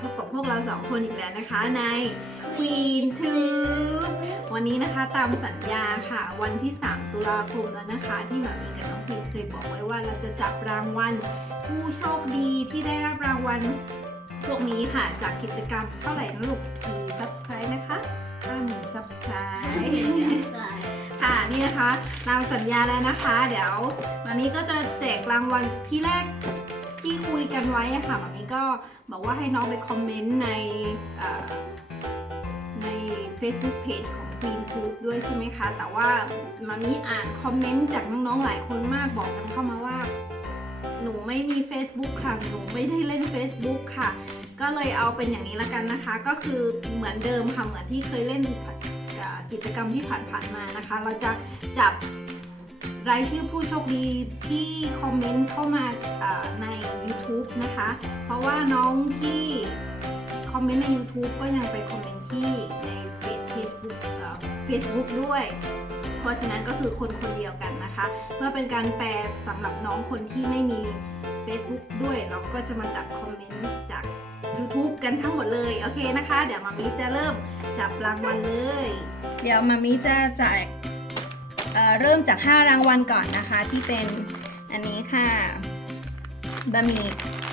พบกับพวกเราสองคนอีกแล้วนะคะใน Queen Tube วันนี้นะคะตามสัญญาค่ะวันที่ 3 ตุลาคมแล้วนะคะ ที่หมามีกับน้องพิมเคยบอกไว้ว่าเราจะจับรางวัลผู้โชคดีที่ได้รับรางวัลพวกนี้ค่ะจากกิจกรรมเท่าไหร่นะลูกกี่ subscribe นะคะ5 0 0 0 subscribe ค่ะนี่นะคะตามสัญญาแล้วนะคะ เดี๋ยวมามีก็จะแจกรางวัลที่แรกที่คุยกันไว้ค่ะมามี ก็บอกว่าให้น้องไปคอมเมนต์ในใน Facebook Page ของ Queen Tube ด้วยใช่ไหมคะ แต่ว่ามามีอ่านคอมเมนต์จากน้องๆหลายคนมากบอกกันเข้ามาว่า หนูไม่มี Facebook ค่ะ หนูไม่ได้เล่น Facebook ค่ะ ก็เลยเอาเป็นอย่างนี้ละกันนะคะ ก็คือเหมือนเดิมค่ะ เหมือนที่เคยเล่นกิจกรรมที่ผ่านๆมานะคะ เราจะจับรายชื่อผู้โชคดีที่คอมเมนต์เข้ามาใน นะคะ เพราะว่าน้องที่คอมเมนต์ใน YouTube ก็ยังไปคอมเมนต์ที่ใน Facebook เอ่อ Facebook ด้วย เพราะฉะนั้นก็คือคนคนเดียวกันนะคะ เพื่อเป็นการแปลสำหรับน้องคนที่ไม่มี Facebook ด้วย เราก็จะมาจับคอมเมนต์จาก YouTube กันทั้งหมดเลย โอเคนะคะ เดี๋ยวมามิจะเริ่มจับรางวัลเลย เดี๋ยวมามิจะแจกเอ่อเริ่มจาก 5 รางวัลก่อนนะคะ ที่เป็นอันนี้ค่ะบะหมี่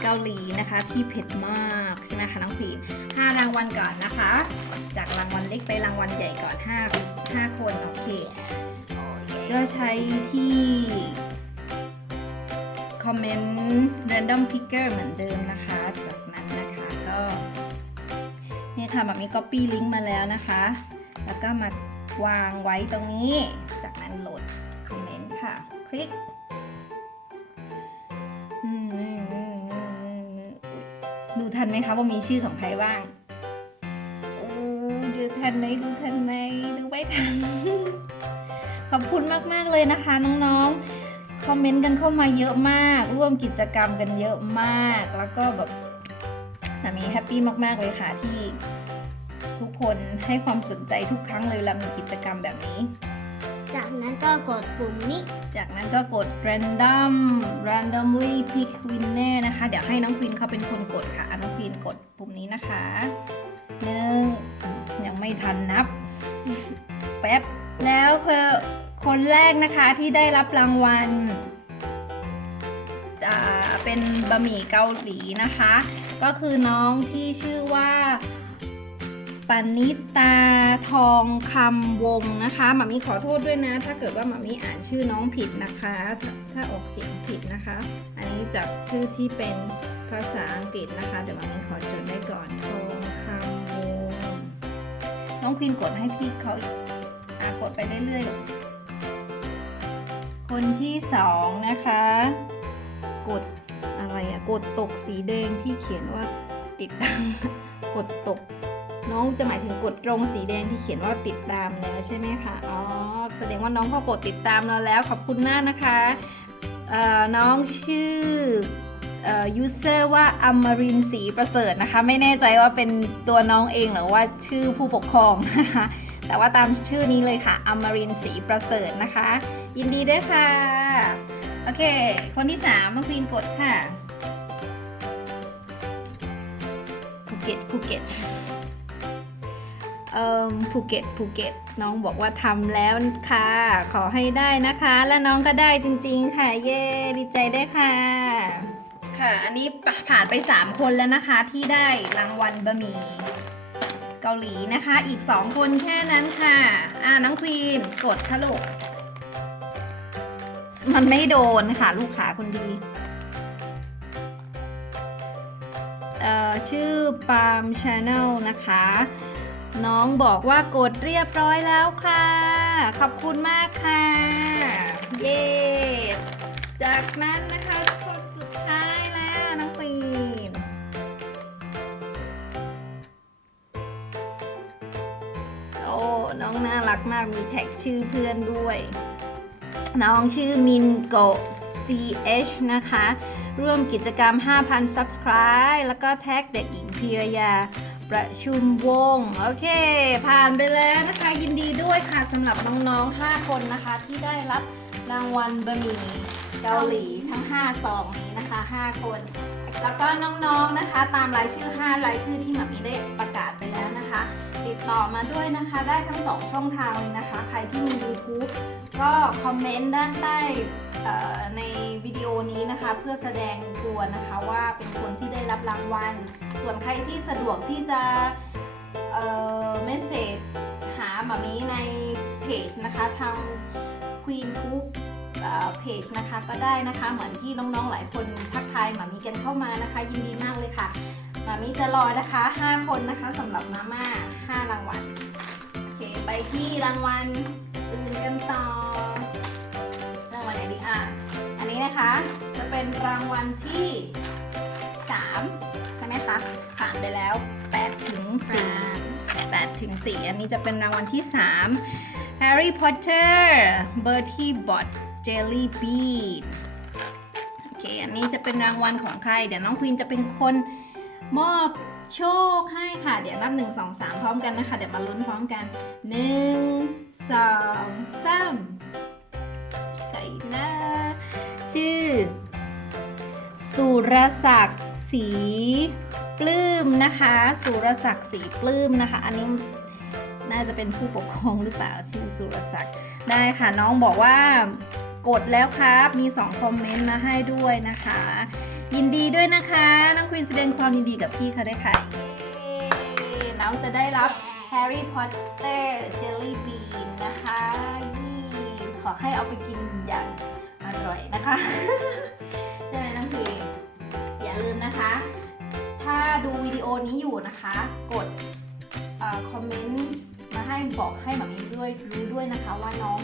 เกาหลีนะคะ ที่เผ็ดมากใช่ไหมคะน้องพีห้ารางวัลก่อนนะคะ จากรางวัลเล็กไปรางวัลใหญ่ก่อน5 5คนโอเคก็ใช้ที่คอมเมนต์ random picker เหมือนเดิมนะคะ จากนั้นนะคะก็เนี่ยค่ะแบบมี copy link มาแล้วนะคะ แล้วก็มาวางไว้ตรงนี้ จากนั้นโหลดคอมเมนต์ค่ะ คลิก ดูทันไหมคะว่ามีชื่อของใครบ้างโอ้ดูทันไหมดูทันไหมดูไม่ทัน ขอบคุณมาก ๆ เลยนะคะน้องๆ คอมเมนต์กันเข้ามาเยอะมาก ร่วมกิจกรรมกันเยอะมาก แล้วก็แบบนามีแฮปปี้มาก ๆ เลยค่ะที่ทุกคนให้ความสนใจทุกครั้งเลยเวลามีกิจกรรมแบบนี้ จากนั้นก็กดปุ่มนี้ จากนั้นก็กด random randomly pick winner นะคะ เดี๋ยวให้น้องควีนเขาเป็นคนกดค่ะน้องควีนกดปุ่มนี้นะคะหนึ่งยังไม่ทันนับ แป๊บ แล้วคือคนแรกนะคะที่ได้รับรางวัลเป็นบะหมี่เกาหลีนะคะ ก็คือน้องที่ชื่อว่า ปณิตาทองคำวงนะคะหมามีขอโทษด้วยนะ ถ้าเกิดว่าหมามีอ่านชื่อน้องผิดนะคะถ้าถ้าออกเสียงผิดนะคะ อันนี้จากชื่อที่เป็นภาษาอังกฤษนะคะเดี๋ยวหมามีขอจดได้ก่อนทองคำวงน้องพินกดให้พี่เขาอีกกดไปเรื่อยๆคนที่สองนะคะ กดอะไรอะกดตกสีแดงที่เขียนว่าติดตามกดตก น้องจะหมายถึงกดตรงสีแดงที่เขียนว่าติดตามแล้วใช่ไหมคะอ๋อแสดงว่าน้องเขากดติดตามเราแล้วขอบคุณมากนะคะน้องชื่อเอ่อ user ว่าอมรินทร์ศรีประเสริฐนะคะ ไม่แน่ใจว่าเป็นตัวน้องเองหรือว่าชื่อผู้ปกครองนะคะแต่ว่าตามชื่อนี้เลยค่ะอมรินทร์ศรีประเสริฐนะคะ ยินดีด้วยค่ะ โอเค คนที่สามมาควีนกดค่ะภูเก็ตภูเก็ต ภูเก็ตภูเก็ตน้องบอกว่าทำแล้วค่ะ ขอให้ได้นะคะ และน้องก็ได้จริง ๆ ค่ะ เย้ดีใจได้ค่ะ ค่ะ อันนี้ผ่านไป 3 คนแล้วนะคะที่ได้รางวัลบะหมี่เกาหลีนะคะ อีก 2 คนแค่นั้นค่ะ อ่าน้องควีนกดค่ะลูกมันไม่โดนค่ะ ลูกขาคนดีเอ่อชื่อปาล์มชาแนลนะคะ น้องบอกว่ากดเรียบร้อยแล้วค่ะ ขอบคุณมากค่ะ เย้ จากนั้นนะคะคนสุดท้ายแล้วน้องปีนโอ้ น้องน่ารักมากมีแท็กชื่อเพื่อนด้วย น้องชื่อมินโก CH นะคะ ร่วมกิจกรรม 5,000 Subscribe แล้วก็แท็กเด็กหญิงพีรยา ประชุมวง โอเค ผ่านไปแล้วนะคะ ยินดีด้วยค่ะสำหรับน้องๆ 5 คนนะคะ ที่ได้รับรางวัลบะหมี่เกาหลีทั้ง 5 ซองนี้นะคะ 5 คน แล้วก็น้องๆ นะคะ ตามรายชื่อ 5 รายชื่อที่หมามีได้ประกาศไปแล้วนะคะ ติดต่อมาด้วยนะคะ ได้ทั้ง 2 ช่องทางเลยนะคะ ใครที่มี YouTube ก็คอมเมนต์ด้านใต้ในวิดีโอนี้นะคะ เพื่อแสดงตัวนะคะว่าเป็นคนที่ได้รับรางวัล ส่วนใครที่สะดวกที่จะเมสเซจหาหมามีในเพจนะคะทาง Queen t u b เพจนะคะก็ได้นะคะเหมือนที่น้องๆหลายคนทักทายหมามีกันเข้ามานะคะ ยินดีมากเลยค่ะหมามีจะรอนะคะ 5 คนนะคะสำหรับมาม่า5รางวัลโอเคไปที่รางวัล วัลที่ 3 ใช่ไหมคะ ผ่านไปแล้ว8ถึง4 8ถึง4อันนี้จะเป็นรางวัลที่ 3 Harry Potter Bertie Bot Jelly Bean โอเค อันนี้จะเป็นรางวัลของใคร เดี๋ยวน้องควีนจะเป็นคนมอบโชคให้ค่ะ เดี๋ยวนับ1 2 3 พร้อมกันนะคะ เดี๋ยวมาลุ้นพร้อมกัน 1 2 3ใครนะชื่อ สุรศักดิ์ศรีปลื้มนะคะ สุรศักดิ์ศรีปลื้มนะคะ อันนี้น่าจะเป็นผู้ปกครองหรือเปล่าชื่อสุรศักดิ์ได้ค่ะน้องบอกว่ากดแล้วครับ มี 2 คอมเมนต์มาให้ด้วยนะคะ ยินดีด้วยนะคะ น้องควีนแสดงความยินดีกับพี่เขาได้ค่ะ น้องจะได้รับ Harry Potter Jelly Bean นะคะยี่ขอให้เอาไปกินอย่างอร่อยนะคะ นะคะ ถ้าดูวิดีโอนี้อยู่นะคะ กดอคอมเมนต์มาให้บอกให้หมามีด้วยรู้ด้วยนะคะว่าน้อง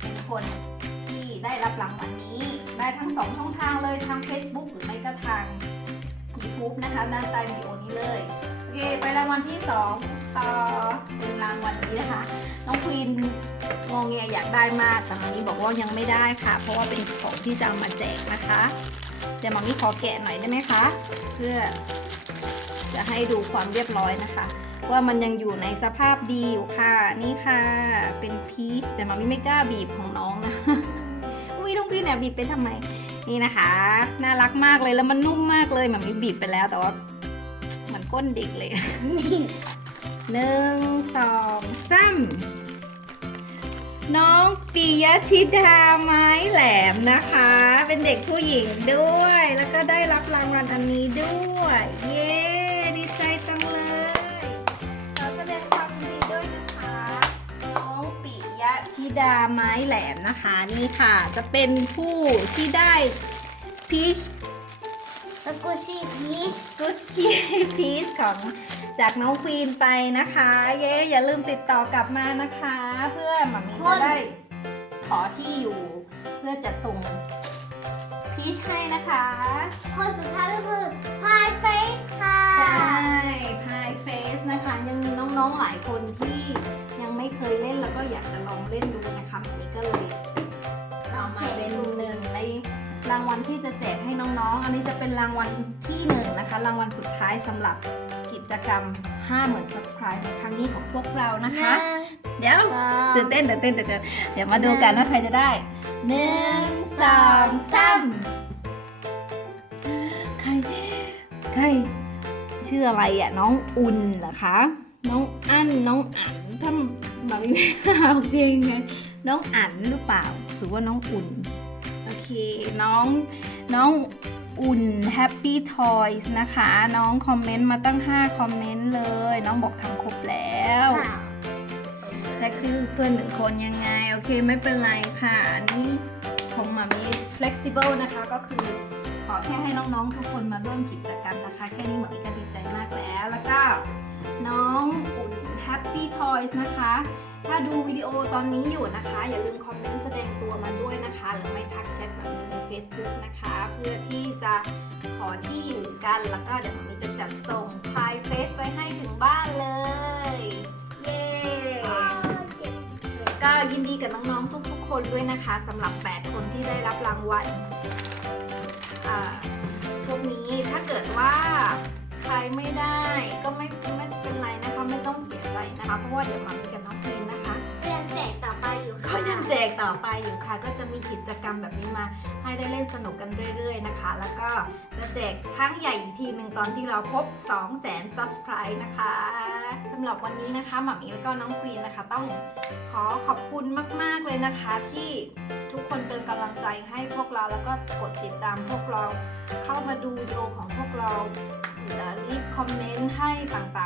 เป็นคนที่ได้รับรางวัลนี้ ได้ทั้งสองช่องทางเลยทาง Facebook หรือไม่ก็ทาง YouTube นะคะ ด้านใต้วิดีโอนี้เลยโอเคไปรางวัลที่2ต่อเป็นรางวัลนี้นะคะน้องควีนงงเงียอยากได้มากแต่มานี้บอกว่ายังไม่ได้ค่ะ เพราะว่าเป็นของที่จะมาแจกนะคะ เดี๋ยวมามีขอแกะหน่อยได้ไหมคะ เพื่อจะให้ดูความเรียบร้อยนะคะ ว่ามันยังอยู่ในสภาพดีอยู่ค่ะ นี่ค่ะ เป็นพีชแต่มามี่ไม่กล้าบีบของน้องนะอุ้ยน้องพี่เนี่ยบีบไปทำไม นี่นะคะ น่ารักมากเลยแล้วมันนุ่มมากเลยมันมีบีบไปแล้วแต่ว่าเหมือนก้นเด็กเลยหนึ่งสองสาม น้องปิยชิดาไม้แหลมนะคะ เป็นเด็กผู้หญิงด้วย แล้วก็ได้รับรางวัลอันนี้ด้วย เย้ดีใจจังเลยขอแสดงความยินดีด้วยนะคะ น้องปิยชิดาไม้แหลมนะคะ นี่ค่ะ จะเป็นผู้ที่ได้พีช กุชี่พีชกุชชี่พีชของจากน้องควีนไปนะคะ เย้อย่าลืมติดต่อกลับมานะคะ เพื่อหมามีจะได้ขอที่อยู่ เพื่อจะส่งพีชให้นะคะคนสุดท้ายก็คือพายเฟสค่ะ ใช่พายเฟสนะคะ ยังมีน้องๆหลายคนที่ องๆอันนี้จะเป็นรางวัลที่หนึ่งนะคะ รางวัลสุดท้ายสำหรับกิจกรรม 50,000 subscribe ในครั้งนี้ของพวกเรานะคะ เดี๋ยวสองตื่นเต้นตื่นเต้นตื่นเต้นเดี๋ยวมาดูกันว่าใครจะได้หนึ่งสองสามใครใครชื่ออะไรอะน้องอุ่นเหรอคะ น้องอั้นน้องอั๋นถ้าแบบไม่เอาจริงไงน้องอั๋นหรือเปล่าหรือว่าน้องอุ่น โอเคน้องน้อง อุ่น Happy Toys นะคะ น้องคอมเมนต์มาตั้ง 5 คอมเมนต์เลย น้องบอกทำครบแล้วค่ะแท็กชื่อเพื่อนหนึ่งคนยังไง โอเคไม่เป็นไรค่ะ อันนี้ของมามี flexible นะคะก็คือขอแค่ให้น้องๆทุกคนมาร่วมกิจกรรมนะคะ แค่นี้หมามีก็ดีใจมากแล้วแล้วก็น้องอุ่น Happy Toys นะคะ ถ้าดูวิดีโอตอนนี้อยู่นะคะ อย่าลืมคอมเมนต์แสดงตัวมาด้วยนะคะ หรือไม่ทักแชทมาใน Facebook นะคะ เพื่อที่จะขอที่อยู่กันแล้วก็เดี๋ยวมีจะจัดส่งพายเฟซไปให้ถึงบ้านเลย เย้ก็ยินดีกับน้องๆทุกๆคนด้วยนะคะสำหรับ 8 คนที่ได้รับรางวัลอ่าพวกนี้ถ้าเกิดว่าใครไม่ได้ก็ไม่ไม่เป็นไรนะคะ ไม่ต้องเสีย นะคะ เพราะว่าเดี๋ยวมามีกับน้องพีนนะคะเรียนแจกต่อไปอยู่ค่ะก็ยังแจกต่อต่อไปอยู่ค่ะ ก็จะมีกิจกรรมแบบนี้มาให้ได้เล่นสนุกกันเรื่อย ๆ นะคะ แล้วก็จะแจกครั้งใหญ่อีกทีหนึ่งตอนที่เราครบ 2 0 0 0 0 0ซับไ r ร b นะคะสำหรับวันนี้นะคะหมัมมี่แล้วก็น้องควีนนะคะ ต้องขอขอบคุณมาก ๆเลยนะคะ ที่ทุกคนเป็นกำลังใจให้พวกเราแล้วก็กดติดตามพวกเราเข้ามาดูวิดีโอของพวกเรารีบคอมเมนต์ให้ต่างๆ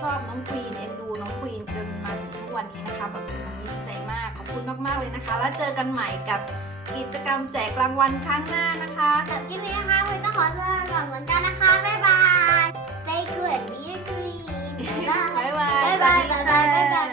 ชอบน้องควีนเอ็นดูน้องควีนจนมาถึงทุกวันนี้นะคะแบบมันดีใจมากขอบคุณมากๆเลยนะคะ แล้วเจอกันใหม่กับกิจกรรมแจกรางวัลครั้งหน้านะคะสำหรับคลิปนี้นะคะคุณต้องขอลาไปก่อนเหมือนกันนะคะ บ๊ายบาย stay good be green บ๊ายบาย บ๊ายบาย บ๊ายบาย บ๊ายบายบ๊ายบาย